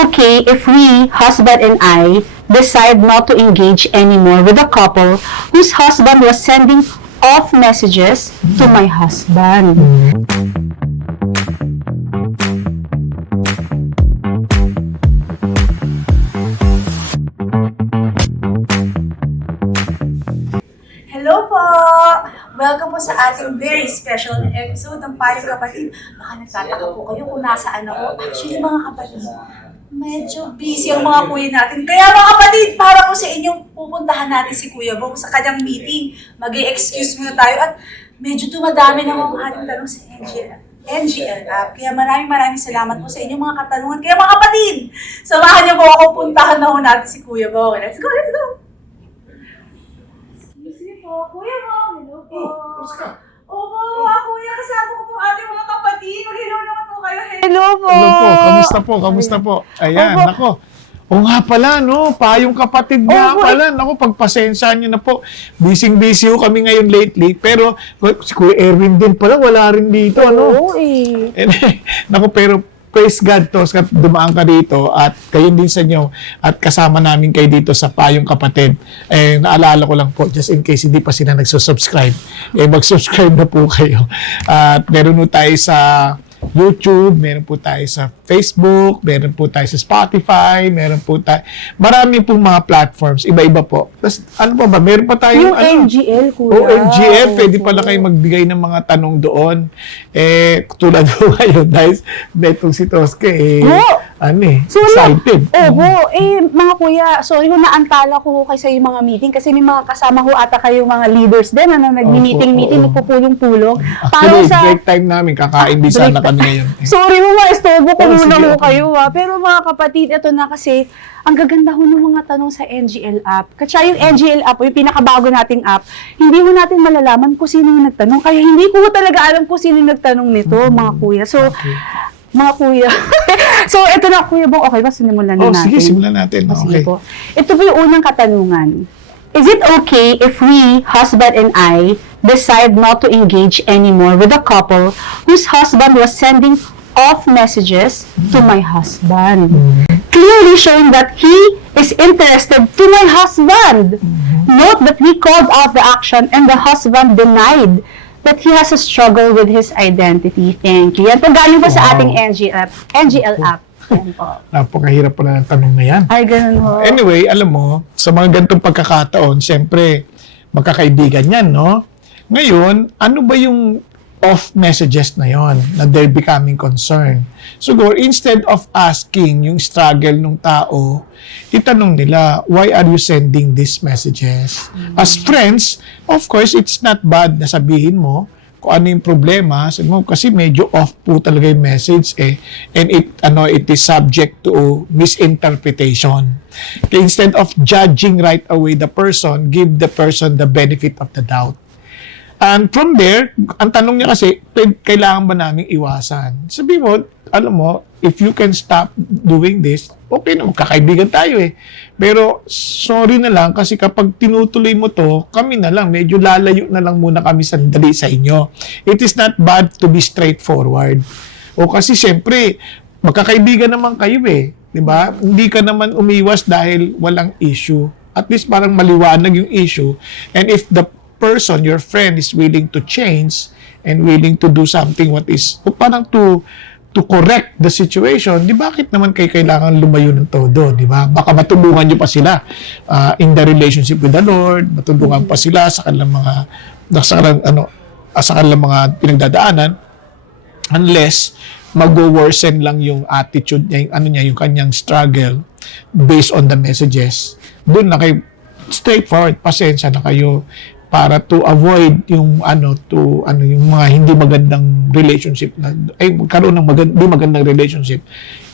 okay if we, husband and I, decide not to engage anymore with a couple whose husband was sending off messages to my husband? Hello po! Welcome po sa ating very special na episode ng Payong Kapatid. Baka nagtataka po kayo kung nasaan ako. Actually, mga kapatid, medyo busy ang mga kuya natin. Kaya mga kapatid, para po sa inyong pupuntahan natin si Kuya Bong sa kanyang meeting. Mag-i-excuse muna tayo at medyo dumadami na mga ating tanong sa NGL app. Kaya maraming salamat po sa inyong mga katanungan. Kaya mga kapatid, samahan niyo po ako, puntahan na ho natin si Kuya Bong. Let's go, let's go! Kuya Bong, hello po. Tapos ka? Opo, kuya, kasama ko po ating mga kapatid. Mag-hello naman po kayo. Hello po! Hello po, kamusta po? Ayan, Opo. nako. O nga pala, no? Payong kapatid nga Opo. pala. Naku, pagpasensyahan nyo na po. Busy ho kami ngayon lately. Pero si Kuya Erwin din pala, wala rin dito, ano? Oo eh. Naku, pero praise God to, dumaan ka dito at kayo din sa inyo at kasama namin kayo dito sa Payong Kapatid. Naalala ko lang po, just in case hindi pa sila nagsusubscribe, mag-subscribe na po kayo. At meron po tayo sa YouTube, meron po tayo sa Facebook, meron po tayo sa Spotify, meron po tayo, marami pong mga platforms, iba-iba po. Tapos, ano pa ba? Meron pa tayo Yung NGL, kuya. NGL, pwede pala kayo magbigay ng mga tanong doon. Tulad ko ngayon, guys, netong si Toske, excited. Mga kuya, sorry kung naantala ko kayo sa yung mga meeting kasi may mga kasama ko ata kayo mga leaders din, nagmi-meeting, nagpupulong-pulong. Actually, break time namin, kakain din sana kami ngayon. Sorry mo, ma-estorbo ko muna sige, ho okay. kayo Pero mga kapatid, ito na kasi, ang gaganda ho ng mga tanong sa NGL app. Kasi yung NGL app, yung pinakabago nating app, hindi ho natin malalaman kung sino yung nagtanong. Kaya hindi ko talaga alam kung sino yung nagtanong nito, mga kuya. So, mga kuya. So, ito na, Kuya Bong, okay ba? Sinimulan na natin. Sige, simulan natin. Sige Okay. po. Ito po yung unang katanungan. Is it okay if we, husband and I, decide not to engage anymore with a couple whose husband was sending off messages to my husband? Clearly showing that he is interested to my husband. Note that we called out the action and the husband denied that he has a struggle with his identity. Thank you. Yan po galing po sa ating NGL app. Yan po. Napakahirap pala ng tanong na yan. Ay, ganun ho. Anyway, alam mo, sa mga ganitong pagkakataon, siyempre, magkakaibigan yan, no? Ngayon, ano ba yung off messages na yon na they're becoming concerned? Siguro, instead of asking yung struggle ng tao, itanong nila, why are you sending these messages? As friends, of course, it's not bad na sabihin mo kung ano yung problema, sabi mo, kasi medyo off po talaga yung message and it is subject to misinterpretation. Okay, instead of judging right away the person, give the person the benefit of the doubt. And from there, ang tanong niya kasi, kailangan ba naming iwasan? Sabi mo, alam mo, if you can stop doing this, okay na, magkakaibigan tayo Pero, sorry na lang, kasi kapag tinutuloy mo to, kami na lang, medyo lalayo na lang muna kami sandali sa inyo. It is not bad to be straightforward. O kasi, syempre, magkakaibigan naman kayo di ba? Hindi ka naman umiwas dahil walang issue. At least parang maliwanag yung issue. And if the person, your friend, is willing to change and willing to do something parang to correct the situation, di bakit naman kayo kailangan lumayo ng todo, di ba? Baka matulungan nyo pa sila in the relationship with the Lord, matulungan pa sila sa kanilang mga pinagdadaanan, unless mag-worsen lang yung attitude niya, yung kanyang struggle based on the messages. Doon na kayo straightforward, pasensya na kayo para to avoid yung yung mga hindi magandang relationship magkaroon ng hindi magandang relationship.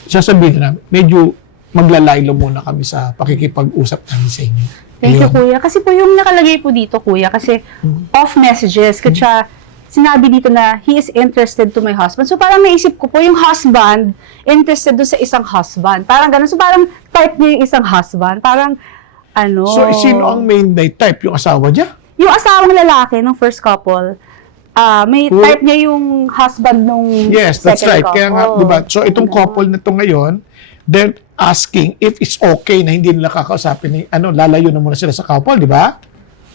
Sasabihin na medyo maglalaylo muna kami sa pakikipag-usap namin sa inyo. Thank you, kuya. Kasi po yung nakalagay po dito, kuya, kasi off messages, kaya sinabi dito na he is interested to my husband. So parang naisip ko po yung husband interested doon sa isang husband. Parang ganun. So parang type niya yung isang husband. Parang So sino ang main type? Yung asawa niya? Yung asawang lalaki ng first couple, may type niya yung husband nung Yes, that's second right. couple. Kaya nga, di ba? So itong couple na to ngayon, they're asking if it's okay na hindi nila kakausapin, lalayo na muna sila sa couple, di ba?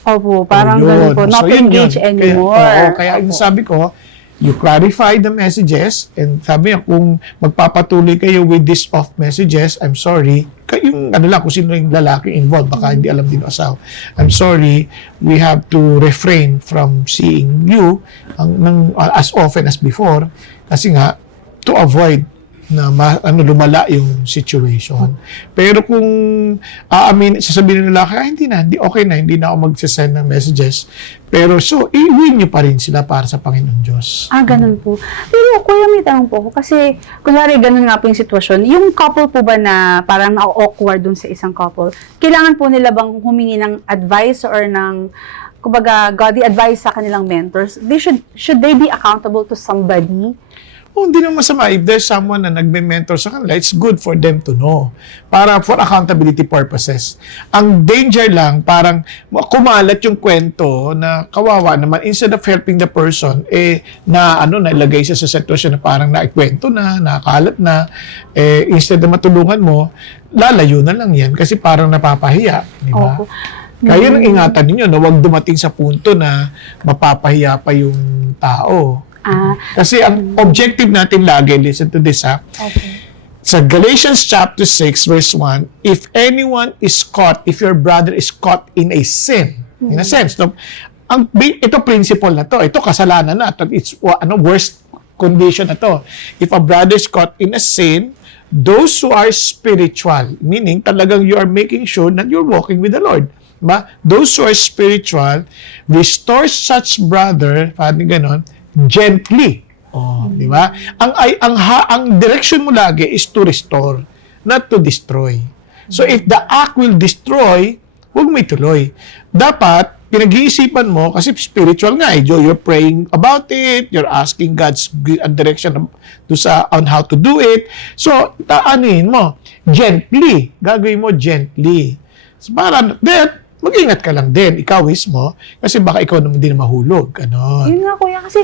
Opo, parang Yun. ganun po. Not So, yun engage yun. anymore. Kaya yung sabi ko, you clarify the messages, and sabi niya, kung magpapatuloy kayo with this off messages, I'm sorry, yung kung sino yung lalaki involved, baka hindi alam din asawa. I'm sorry, we have to refrain from seeing you as often as before, kasi nga, to avoid na lumala yung situation. Pero kung sasabihin ng lalaki, hindi okay na, hindi na ako magsasend ng messages. Pero i-win nyo pa rin sila para sa Panginoon Diyos. Ganun po. Pero kuya, may tanong po ako kasi kunwari ganun nga po yung sitwasyon. Yung couple po ba na parang na-awkward dun sa isang couple, kailangan po nila bang humingi ng advice or ng kumbaga godly advice sa kanilang mentors? Should they be accountable to somebody? Hindi naman masama. If there's someone na nagme-mentor sa kanila, it's good for them to know. For accountability purposes. Ang danger lang, parang kumalat yung kwento na kawawa naman, instead of helping the person, nailagay siya sa sitwasyon na parang naikwento na, nakalat na, instead na matulungan mo, lalayo na lang yan kasi parang napapahiya. Di ba? Opo. Kaya nang ingatan ninyo na huwag dumating sa punto na mapapahiya pa yung tao. Kasi ang objective natin lagi, listen to this Okay. Sa Galatians chapter 6 verse 1, if your brother is caught in a sin, in a sense, ito principle na to, ito kasalanan na, it's worst condition na to. If a brother is caught in a sin, those who are spiritual, meaning talagang you are making sure that you're walking with the Lord. Diba? Those who are spiritual, restore such brother, parang ganon, gently. Di ba? Ang direction mo lagi is to restore, not to destroy. So if the act will destroy, huwag mo ituloy. Dapat pinag-iisipan mo kasi spiritual nga you're praying about it, you're asking God's direction on how to do it. So taanin mo gently, gagawin mo gently. So, para that mag-ingat ka lang din, ikaw mismo, kasi baka ikaw naman din mahulog. Ganon. Yun nga kuya, kasi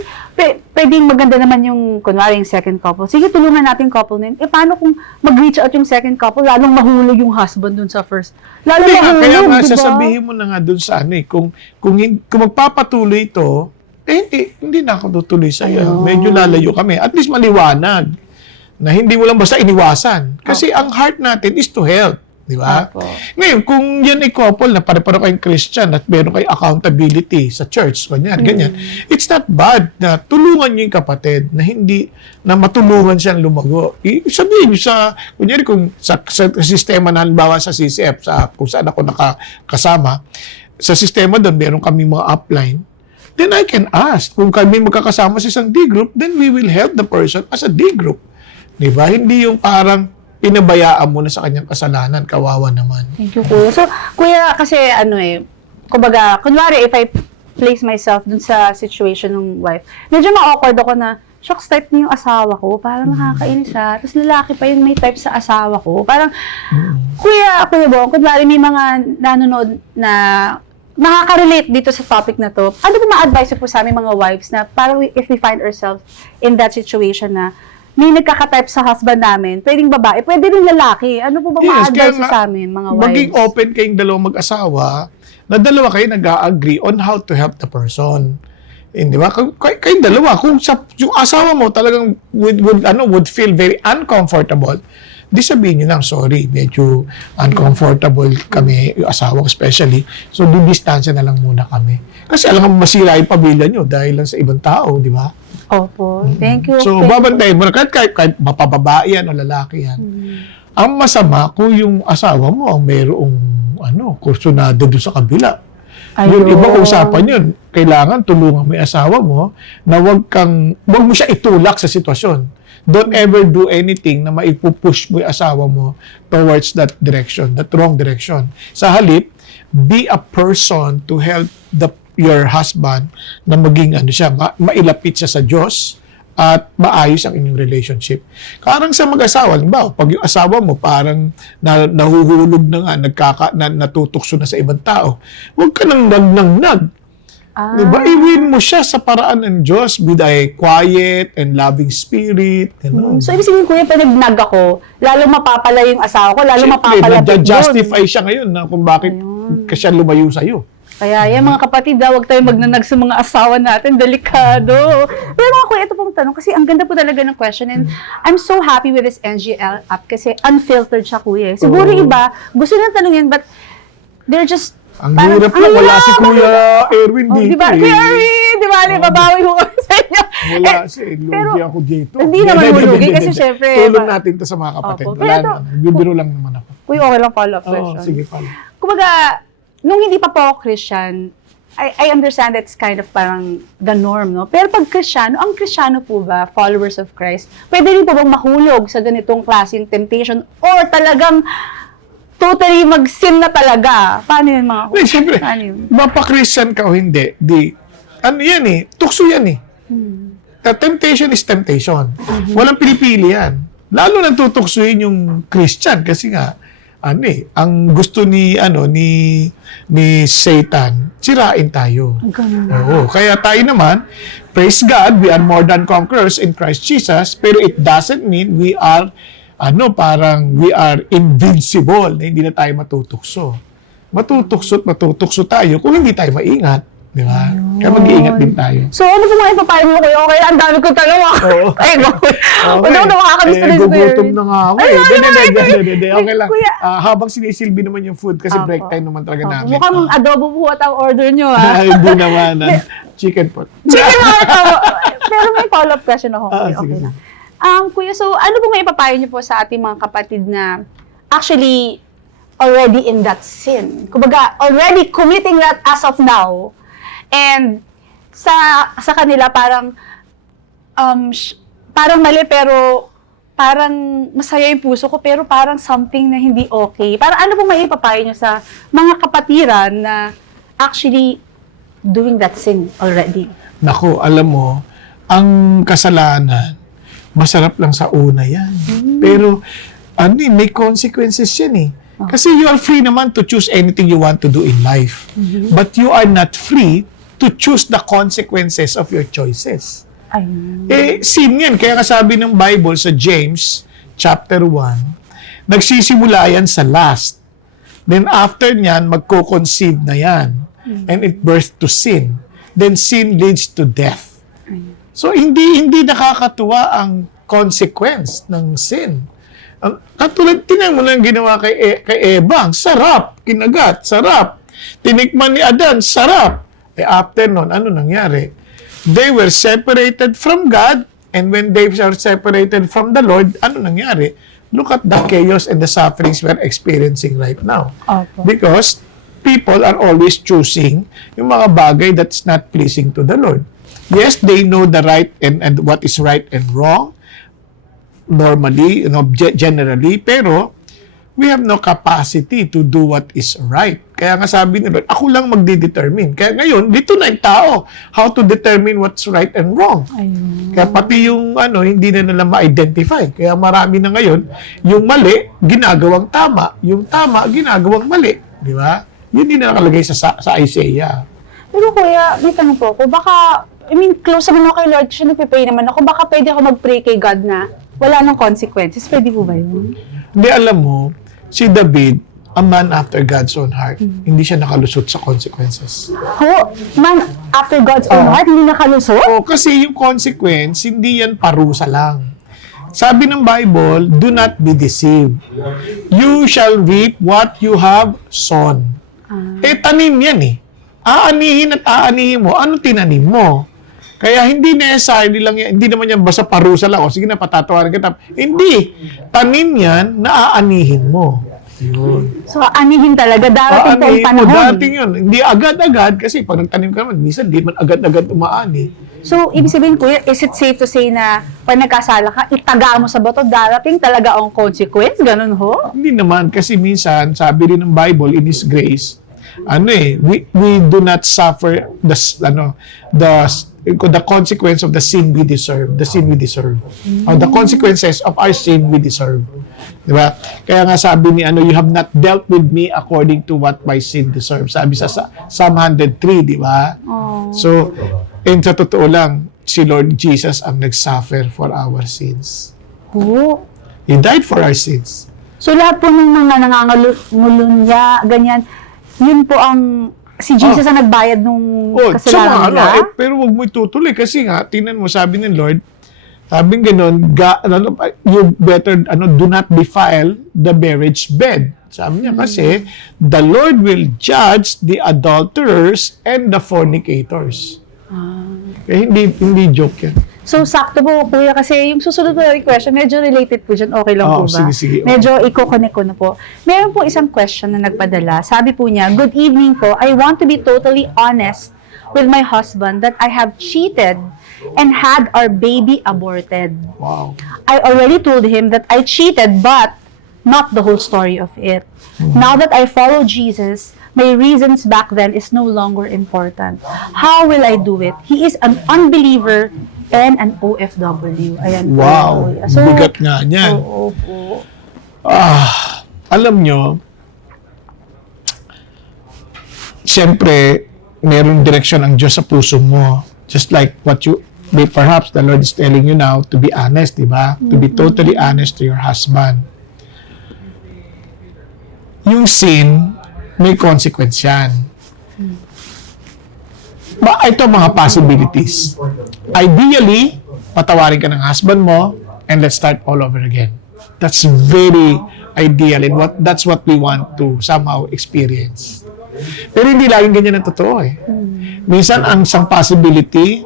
pwedeng maganda naman yung, kunwari yung second couple. Sige, tulungan natin couple na yun. Paano kung mag-reach out yung second couple, lalong mahulog yung husband dun sa first? Lalong mahulog, kaya nga, diba? sasabihin mo na nga dun sa kung magpapatuloy ito, hindi na ako tutuloy sa'yo. Medyo lalayo kami. At least maliwanag na hindi mo lang basta iniwasan. Kasi ang heart natin is to help. Di ba? Ngayon, kung yan ay couple na pare-paro kayong Christian at meron kayong accountability sa church, ganyan, it's not bad na tulungan nyo yung kapatid na hindi, na matulungan siyang lumago. Sabihin nyo kunyari kung sa sistema na halimbawa sa CCF, kung saan ako nakakasama, sa sistema doon, meron kami mga upline, then I can ask, kung kami magkakasama sa isang D group, then we will help the person as a D group. Di ba? Hindi yung parang pinabayaan mo na sa kanyang kasalanan, kawawa naman. Thank you, kuya. So, kuya, kasi kumbaga, kunwari, if I place myself dun sa situation ng wife, medyo ma-awkward ako na, shocks type niya yung asawa ko, parang nakakainis tapos lalaki pa yun may type sa asawa ko. Parang, kuya Bong, kunwari may mga nanonood na nakaka-relate dito sa topic na to, ano po ma-advise po sa aming mga wives na parang if we find ourselves in that situation na may nagkaka-type sa husband namin, pwedeng babae, pwede rin lalaki. Ano po ba ma-advise sa amin, mga wives? Maging open kayong dalawang mag-asawa, na dalawa kayo nag-agree on how to help the person. Di ba? Kayong dalawa, kung yung asawa mo talagang would feel very uncomfortable, di sabihin nyo lang, sorry, medyo uncomfortable kami, yung asawa ko especially, so distansya na lang muna kami. Kasi alam mo, masira yung pamilya nyo dahil lang sa ibang tao, di ba? Opo. Thank you. So, babantayin mo na, kahit mapababae yan o lalaki yan. Ang masama kung yung asawa mo ang mayroong kursunado doon sa kabila. Yun, ibang usapan yun. Kailangan tulungan mo yung asawa mo na wag mo siya itulak sa sitwasyon. Don't ever do anything na maipupush mo yung asawa mo towards that direction, that wrong direction. Sa halip, be a person to help your husband na maging mailapit siya sa Diyos at maayos ang inyong relationship. Karang sa mag-asawa, halimbawa, pag yung asawa mo parang nahuhulog na nga, natutukso na sa ibang tao, huwag ka nang nag. Di ba? I-win mo siya sa paraan ng Diyos with a quiet and loving spirit. Ano? So, ibig sabihin, kuya, pag nag-nag ako, lalo mapapala yung asawa ko, lalo Siyempre, mapapalapit justify siya ngayon na kung bakit siya lumayo sa'yo. Kaya yan, mga kapatid, huwag tayo magnanag sa mga asawa natin. Delikado. Pero mga kuya, ito pong tanong, kasi ang ganda po talaga ng question, and I'm so happy with this NGL app kasi unfiltered siya, kuya. Siguro iba, gusto nang tanongin, but they're just Ang hirap lang, wala si Kuya Erwin dito. Diba? Kuya Erwin, di ba? Babawi ko kami sa inyo. Wala lugi ako dito. Hindi naman lugi kasi syempre. Tulong natin to sa mga kapatid. Opo. Wala Pero naman. Bibiro lang naman ako. Kuya, okay lang follow-up Oo, question. sige, follow. Kumbaga, nung hindi pa po ako Christian, I understand that's kind of parang the norm, no? Pero pag Kristiyano, ang Kristiyano po ba, followers of Christ, pwede rin po bang mahulog sa ganitong klaseng temptation or talagang totally mag-sin na talaga? Paano yun, mga kuya? Siyempre, Paano yun? mapa-Christian ka o hindi, ano yan eh, tukso yan eh. The temptation is temptation. Walang pinipili yan. Lalo nang tutuksuin yung Christian kasi nga, ang gusto ni Satan, sirain tayo. Ganun. Oo, kaya tayo naman, praise God, we are more than conquerors in Christ Jesus, pero it doesn't mean we are we are invincible na hindi na tayo matutukso. Matutukso tayo kung hindi tayo maingat. Di ba? Kaya mag-iingat din tayo. So, ano po mga ipapayo mo, kuya? Okay, ang dami kong tanong. Oo. Ay, wala ko na makakamiss na rin, kuya. Gugutom na nga ako. Hindi. Okay lang. Kuya. Habang sinisilbi naman yung food kasi Apo. break time naman talaga namin. Mukhang adobo po at ang order nyo, ha? Hindi naman. Chicken pot. Chicken mo Pero may follow-up question ako. Ah, Okay, sige, okay na. Kuya, so ano po nga ipapayo niyo po sa ating mga kapatid na actually already in that sin? Kumbaga, already committing that as of now. And sa kanila parang parang mali pero parang masaya yung puso ko pero parang something na hindi okay. Parang ano po may ipapayo niyo sa mga kapatiran na actually doing that sin already? Naku, alam mo, ang kasalanan, masarap lang sa una yan. Pero, may consequences yan eh. Kasi you are free naman to choose anything you want to do in life. But you are not free to choose the consequences of your choices. Ayun. Sin yan. Kaya kasabi ng Bible sa James, chapter 1, nagsisimula yan sa lust. Then after nyan, magko-conceive na yan. And it births to sin. Then sin leads to death. So, hindi nakakatuwa ang consequence ng sin. Katulad, tinan mo lang ginawa kay Eva, sarap, kinagat, sarap. Tinikman ni Adan, sarap. After nun, ano nangyari? They were separated from God, and when they are separated from the Lord, ano nangyari? Look at the chaos and the sufferings we're experiencing right now. Opo. Because people are always choosing yung mga bagay that's not pleasing to the Lord. Yes, they know the right and what is right and wrong, normally, generally, pero we have no capacity to do what is right. Kaya nga sabi ni Lord, ako lang magde-determine. Kaya ngayon, dito na yung tao, how to determine what's right and wrong. Ayun. Kaya pati yung hindi na nila ma-identify. Kaya marami na ngayon, yung mali, ginagawang tama. Yung tama, ginagawang mali. Di ba? Yun din na nakalagay sa Isaiah. Pero kuya, may tanong po ako, baka, close naman ako kay Lord, kasi nagpipray naman ako, baka pwede ako mag-pray kay God na wala nang consequences. Pwede po ba yun? Hindi, alam mo, si David, a man after God's own heart, hindi siya nakalusot sa consequences. Man, after God's own heart, hindi nakalusot? Kasi yung consequence, hindi yan parusa lang. Sabi ng Bible, do not be deceived. You shall reap what you have sown. Tanim yan eh. Aanihin at aanihin mo, ano tinanim mo? Kaya hindi necessarily lang yan, hindi naman yan basta parusa lang, o sige na, patatawarin kita. Hindi. Tanim yan na aanihin mo. Yun. So, anihin talaga, darating po ang Aanihin mo, panahon. darating yun. Hindi agad-agad, kasi pag nagtanim ka naman, minsan di man agad-agad umaani. So, ibig sabihin, kuya, is it safe to say na pag nagkasala ka, itaga mo sa bato, darating talaga ang consequence? Ganun ho? Hindi naman, kasi minsan, sabi rin ng Bible, in His grace, we do not suffer the the consequence of the sin we deserve. The sin we deserve. Or the consequences of our sin we deserve. Di ba? Kaya nga sabi ni you have not dealt with me according to what my sin deserves. Sabi sa Psalm 103, di ba? So, sa totoo lang, si Lord Jesus ang nag-suffer for our sins. Oh. He died for our sins. So lahat po ng mga nangangulunya, ganyan, yun po ang, si Jesus ang nagbayad nung kasalanan nila? Pero wag mo itutuloy kasi nga, tingnan mo, sabi ng Lord, sabi ganun, you better, do not defile the marriage bed. Sabi niya kasi, the Lord will judge the adulterers and the fornicators. Hindi joke yan. So, sakto po, kuya, kasi yung susunod po na question, medyo related po dyan. Okay lang po ba? Sige. Medyo i-connect ko na po. Meron po isang question na nagpadala. Sabi po niya, good evening po. I want to be totally honest with my husband that I have cheated and had our baby aborted. Wow. I already told him that I cheated, but not the whole story of it. Now that I follow Jesus, my reasons back then is no longer important. How will I do it? He is an unbeliever and an OFW. Ayan po. Wow. So, bigat nga niyan. Oo po. Alam nyo, siyempre, merong direksyon ang Diyos sa puso mo. Just like what perhaps the Lord is telling you now to be honest, di ba? To be totally honest to your husband. Yung sin, may consequence yan. Ito mga possibilities. Ideally, patawarin ka ng husband mo and let's start all over again. That's very ideal and that's what we want to somehow experience. Pero hindi laging ganyan ang totoo eh. Minsan, ang isang possibility,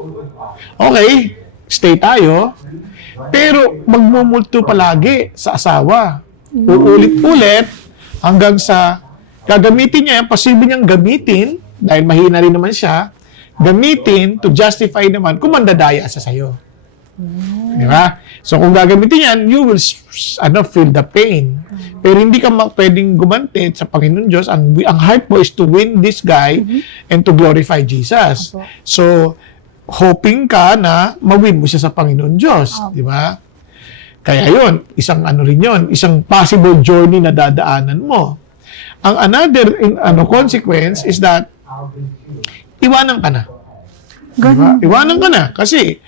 okay, stay tayo, pero magmumulto palagi sa asawa. Uulit-ulit hanggang sa gagamitin niya, posible niyang gamitin, dahil mahina rin naman siya, gamitin to justify naman kung mandadaya sa sayo. Di ba? So, kung gagamitin yan, you will feel the pain. Pero hindi ka pwedeng gumanti sa Panginoon Diyos. Ang heart mo is to win this guy and to glorify Jesus. So, hoping ka na mawin mo siya sa Panginoon Diyos. Di ba? Kaya yun, isang rin yun, isang possible journey na dadaanan mo. Ang another consequence is that iwanan ka na. Diba? Iwanan ka na. Kasi,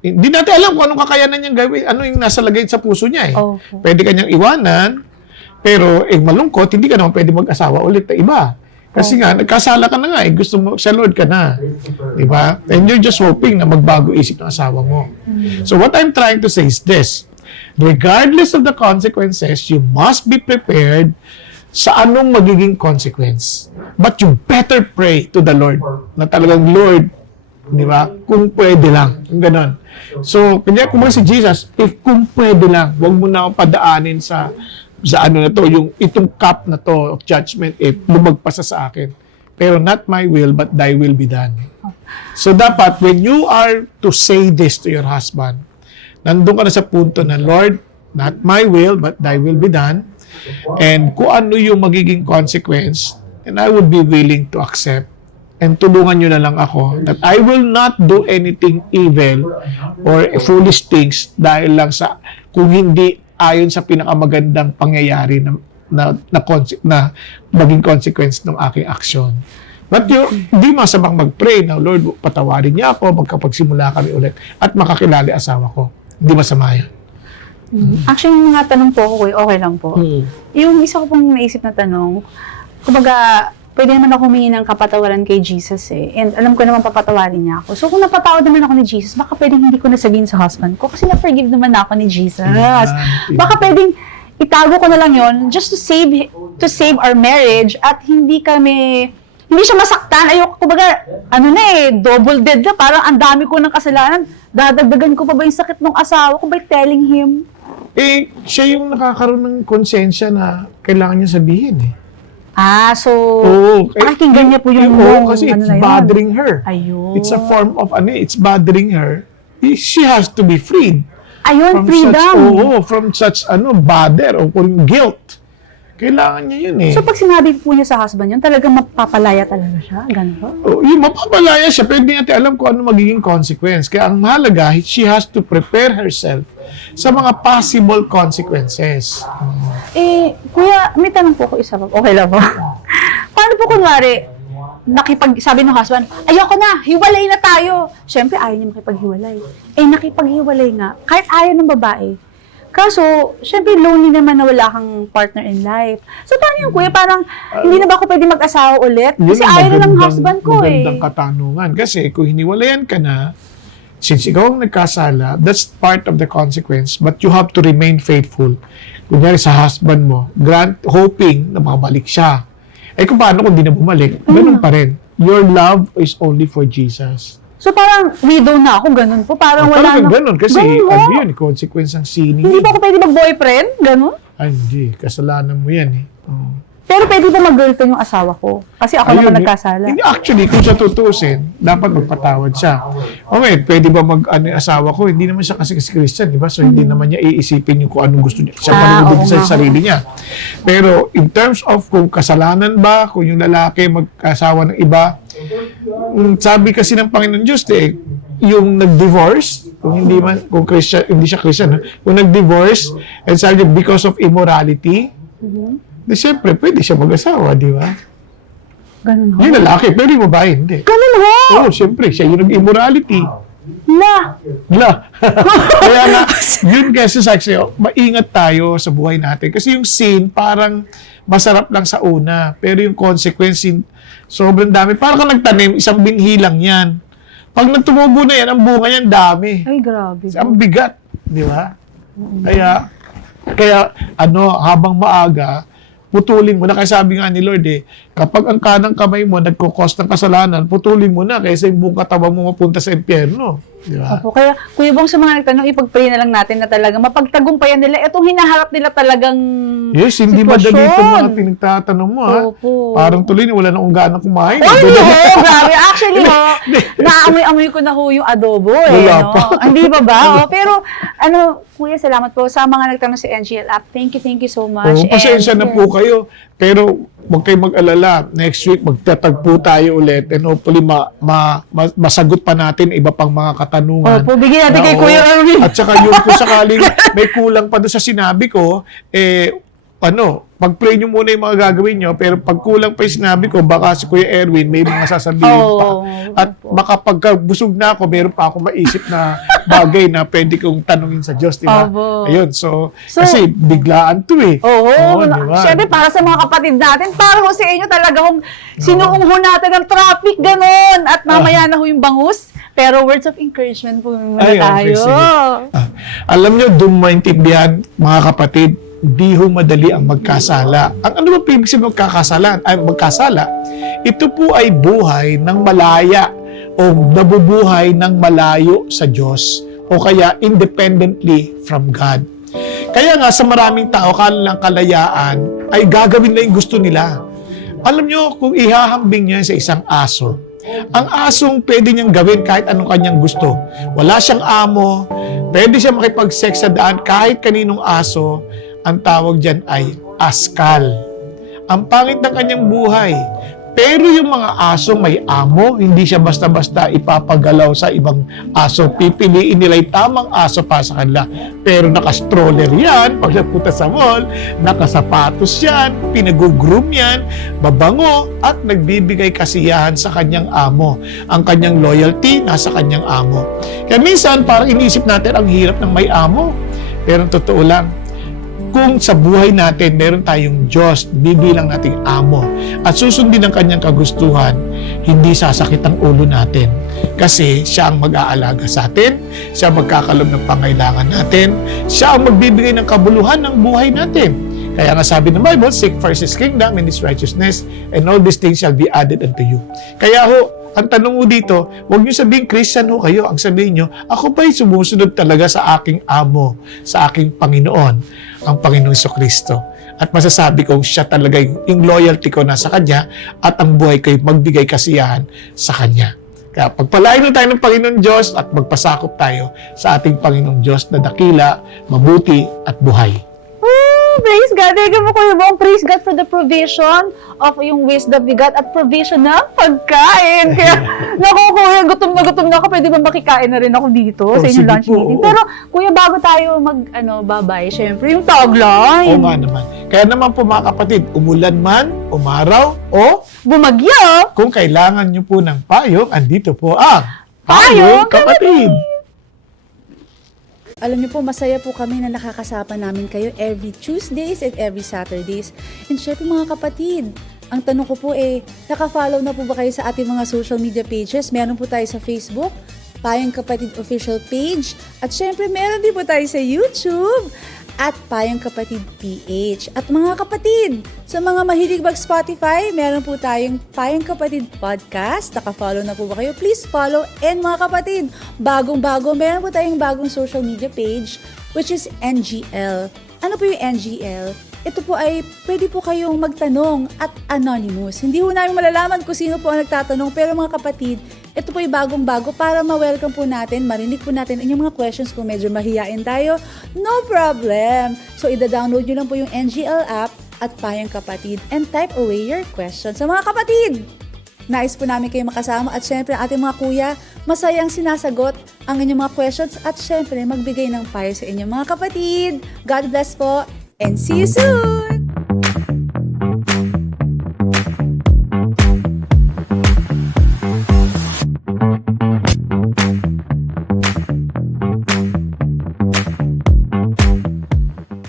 hindi natin alam kung anong kakayanan niyang gawin, ano yung nasa lagay sa puso niya eh. Okay. Pwede ka niyang iwanan, pero malungkot, hindi ka naman pwede mag-asawa ulit na iba. Kasi nga, nagkasala ka na nga eh, gusto mo, sa Lord ka na. Diba? And you're just hoping na magbago isip ng asawa mo. So what I'm trying to say is this, regardless of the consequences, you must be prepared sa anong magiging consequence. But you better pray to the Lord na talagang Lord, di ba? Kung pwede lang. Yung ganon. So, kanya kung si Jesus, kung pwede lang, huwag mo na akong padaanin sa na to, itong cup na to of judgment, lumagpas sa akin. Pero not my will, but thy will be done. So, dapat, when you are to say this to your husband, nandun ka na sa punto na, Lord, not my will, but thy will be done. And kung ano yung magiging consequence, and I would be willing to accept. And tulungan nyo na lang ako that I will not do anything evil or foolish things dahil lang sa kung hindi ayon sa pinakamagandang pangyayari na maging consequence ng aking aksyon. But hindi masamang mag-pray na, Lord, patawarin niya ako, magkapagsimula kami ulit at makakilala asawa ko. Hindi masama yan. Actually, yung mga tanong po ako, okay lang po. Yung isa ko pong naisip na tanong, kumbaga, pwede naman ako humingi ng kapatawaran kay Jesus eh. And alam ko naman papatawarin niya ako. So kung napatawad naman ako ni Jesus, baka pwedeng hindi ko na sabihin sa husband ko kasi na-forgive naman ako ni Jesus. Baka pwedeng itago ko na lang yon just to save our marriage at hindi siya masaktan. Ayoko, kumbaga, double dead na. Parang ang dami ko ng kasalanan. Dadagdagan ko pa ba yung sakit ng asawa ko by telling him? Siya yung nakakaroon ng konsensya na kailangan niya sabihin eh. So, pakinggan niya po yung kasi it's bothering her. Ayun. It's a form of, it's bothering her. She has to be freed. Ayun, freedom. From such, bother o guilt. Kailangan niya yun eh. So, pag sinabi po niya sa husband yun, talagang mapapalaya talaga siya? Ganun ba? Yung mapapalaya siya, pero hindi natin alam kung ano magiging consequence. Kaya ang mahalaga, she has to prepare herself sa mga possible consequences. Kuya, may tanong po ako isa pa. Okay lang po. Paano po kunwari, sabi ng husband, ayoko na, hiwalay na tayo. Siyempre, ayaw niya makipaghiwalay. Nakipaghiwalay nga, kahit ayaw ng babae. Kaso, syempre, lonely naman na wala kang partner in life. So, paano yung kuya? Parang, hindi na ba ako pwede mag-asawa ulit? Kasi Yun ang ayaw na ng magandang- husband ko eh. Magandang katanungan. Kasi kung hiniwalayan ka na, since ikaw ang nagkasala, that's part of the consequence. But you have to remain faithful. Kunyari sa husband mo, hoping na makabalik siya. Kung paano kung di na bumalik? Ganun pa rin. Your love is only for Jesus. So, parang widow na ako, ganun po. Parang wala Parang na. ganun. Kasi Ganun mo. ano yun, consequence ng sinning. Hindi pa ako pwede mag-boyfriend? Ganun? Ay, hindi. Kasalanan mo yan eh. Pero pwede ba mag-girlfriend yung asawa ko? Kasi ako naman nagkasala. Hindi, actually, kung sa tutuusin, dapat magpatawad siya. Okay, pwede ba asawa ko? Hindi naman siya kasi Christian, di ba? So, hindi naman niya iisipin yung kung anong gusto niya. Siya manunod oo sa nga. sarili niya. Pero, in terms of kung kasalanan ba, kung yung lalaki magkasawa ng iba, sabi kasi ng Panginoon Diyos, yung nag-divorce, kung Christian, hindi siya Christian, kung nag-divorce, and sabi niya, because of immorality, di siyempre, pwede siya mag-asawa, di ba? Ganun ho. Yung lalaki, pero yung babae, hindi. Ganun ho! Oo, siyempre, siya yung nag-immorality. La! Kaya nga, yun kasi sa'yo, maingat tayo sa buhay natin. Kasi yung sin, parang masarap lang sa una. Pero yung consequence, sobrang dami. Parang kang nagtanim, isang binhi lang yan. Pag nagtumubo na yan, ang bunga niyan dami. Ay, grabe. Ang bigat, di ba? Kaya habang maaga, putulin mo na. Kaya sabi nga ni Lord kapag ang kanang kamay mo nagkukos ng kasalanan, putulin mo na kaysa yung buong katawan mo mapunta sa impyerno. Di ba? Opo, kaya Kuya Bong, sa mga nagtanong, ipag-pray na lang natin na talaga mapagtagumpayan nila itong hinaharap nila talagang Yes, hindi sitwasyon. madali itong mga pinagtatanong mo, ha? Opo. Parang tuloy na wala na akong gana kumain. Oh, hindi ho, grabe. Actually ho, naamoy-amoy ko na ho yung adobo Wala no? pa. Hindi ba ba? Pero, Kuya, salamat po sa mga nagtanong sa NGL app. Thank you so much. Pasensya na And, po kayo. Pero huwag kayong mag-alala. Next week, magtatagpo tayo ulit. And hopefully, masagot pa natin iba pang mga katanungan. Opo, bigyan natin kay Oo. Kuya Erwin. At saka yung kung sakaling may kulang pa doon sa sinabi ko, pag-pray nyo muna yung mga gagawin nyo, pero pag kulang pa yung sinabi ko, baka si Kuya Erwin may mga sasabihin pa. At baka pagkabusog na ako, meron pa ako maisip na bagay na pwede kong tanungin sa Diyos, di ba? Opo. Ayun, so, kasi biglaan to eh. Oo, di ba? syempre para sa mga kapatid natin, para ho sa inyo talaga kung sinuong ho natin ng traffic, ganun. At mamaya na ho yung bangus. Pero words of encouragement po muna Ay, okay, tayo. sige. Alam nyo, doon maintindihan, mga kapatid, di ho madali ang magkasala. Ang ano ba ibig sabihin magkasala? Ito po ay buhay ng malaya o nabubuhay ng malayo sa Diyos o kaya independently from God. Kaya nga sa maraming tao, kanilang kalayaan ay gagawin na yung gusto nila. Alam nyo, kung ihahambing niya sa isang aso, ang asong pwede niyang gawin kahit anong kanyang gusto. Wala siyang amo, pwede siya makipag-sex sa daan kahit kaninong aso. Ang tawag dyan ay askal. Ang pangit ng kanyang buhay. Pero yung mga aso may amo, hindi siya basta-basta ipapagalaw sa ibang aso. Pipiliin nila yung tamang aso para sa kanila. Pero naka-stroller yan, pag napunta sa mall, nakasapatos yan, pinag-groom yan, babango, at nagbibigay kasiyahan sa kanyang amo. Ang kanyang loyalty nasa kanyang amo. Kaya minsan, parang inisip natin ang hirap ng may amo. Pero totoo lang, kung sa buhay natin, meron tayong Diyos, bibilang nating amo, at susundin ang kanyang kagustuhan, hindi sasakit ang ulo natin. Kasi siya ang mag-aalaga sa atin, siya ang magkakalob ng pangailangan natin, siya ang magbibigay ng kabuluhan ng buhay natin. Kaya nga sabi ng Bible, seek first His kingdom and His righteousness, and all these things shall be added unto you. Kaya ang tanong mo dito, huwag niyo sabihin Christian ho kayo. Ang sabihin niyo, ako ba'y sumusunod talaga sa aking amo, sa aking Panginoon, ang Panginoong Jesucristo. At masasabi kong siya talaga yung loyalty ko nasa Kanya at ang buhay ko'y magbigay kasiyahan sa Kanya. Kaya pagpalain tayo ng Panginoon Diyos at magpasakop tayo sa ating Panginoong Diyos na dakila, mabuti at buhay. Praise God. Thank you po, Kuya Bong. Praise God for the provision of yung wisdom ni God at provision ng pagkain. Kaya, naku, Kuya, gutom na ako. Pwede ba makikain na rin ako dito sa inyong sige lunch po, meeting? oo. Pero, Kuya, bago tayo bye-bye, syempre, yung tagline. Oo nga naman. Kaya naman po mga kapatid, umulan man, umaraw, o Bumagyo! kung kailangan nyo po ng payong, andito po ang Payong Kapatid! Alam niyo po, masaya po kami na nakakasama namin kayo every Tuesdays and every Saturdays. And syempre mga kapatid, ang tanong ko po naka-follow na po ba kayo sa ating mga social media pages? Meron po tayo sa Facebook, Payong Kapatid Official Page. At syempre, meron din po tayo sa YouTube at Payong Kapatid PH. At mga kapatid, sa mga mahilig mag-Spotify, meron po tayong Payong Kapatid Podcast. Naka-follow na po ba kayo? Please follow. And mga kapatid, bagong-bago, meron po tayong bagong social media page, which is NGL. Ano po yung NGL? Ito po ay pwede po kayong magtanong at anonymous. Hindi po namin malalaman kung sino po ang nagtatanong, pero mga kapatid, ito po yung bagong-bago para ma-welcome po natin, marinig po natin ang inyong mga questions kung medyo mahihain tayo. No problem! So, ida-download nyo lang po yung NGL app at Payong Kapatid and type away your questions. So, mga kapatid, nais po namin kayo makasama at syempre ating mga kuya, masayang sinasagot ang inyong mga questions at syempre magbigay ng payo sa inyong mga kapatid. God bless po and see you soon!